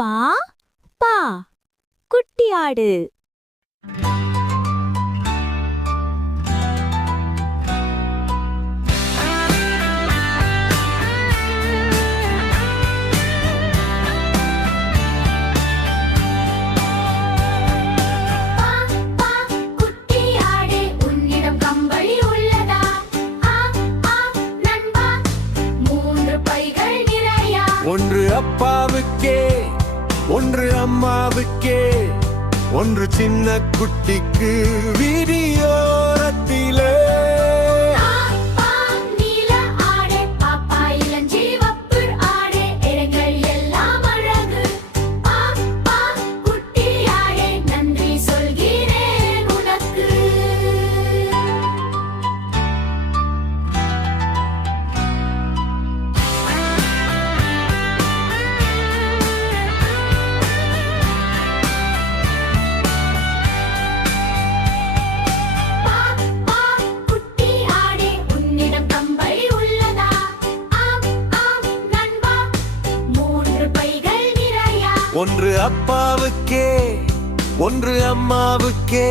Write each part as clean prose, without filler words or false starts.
பா பா குட்டி ஆடு. ஒன்று அப்பாவுக்கே, ஒன்று அம்மாவுக்கே, ஒன்று சின்ன குட்டிக்கு வீதியோரத்திலே. ஒன்று அப்பாவுக்கே, ஒன்று அம்மாவுக்கே,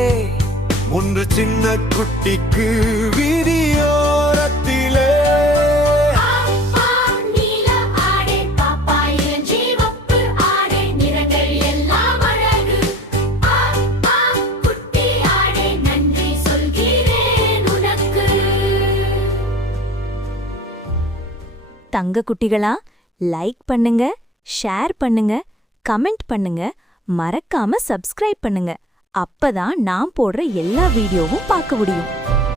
ஒன்று சின்ன குட்டிக்கு வீதியோரத்திலே. தங்க குட்டிகளா, லைக் பண்ணுங்க, ஷேர் பண்ணுங்க, கமெண்ட் பண்ணுங்க, மறக்காம சப்ஸ்கிரைப் பண்ணுங்க. அப்பதான் நான் போடுற எல்லா வீடியோவும் பார்க்க முடியும்.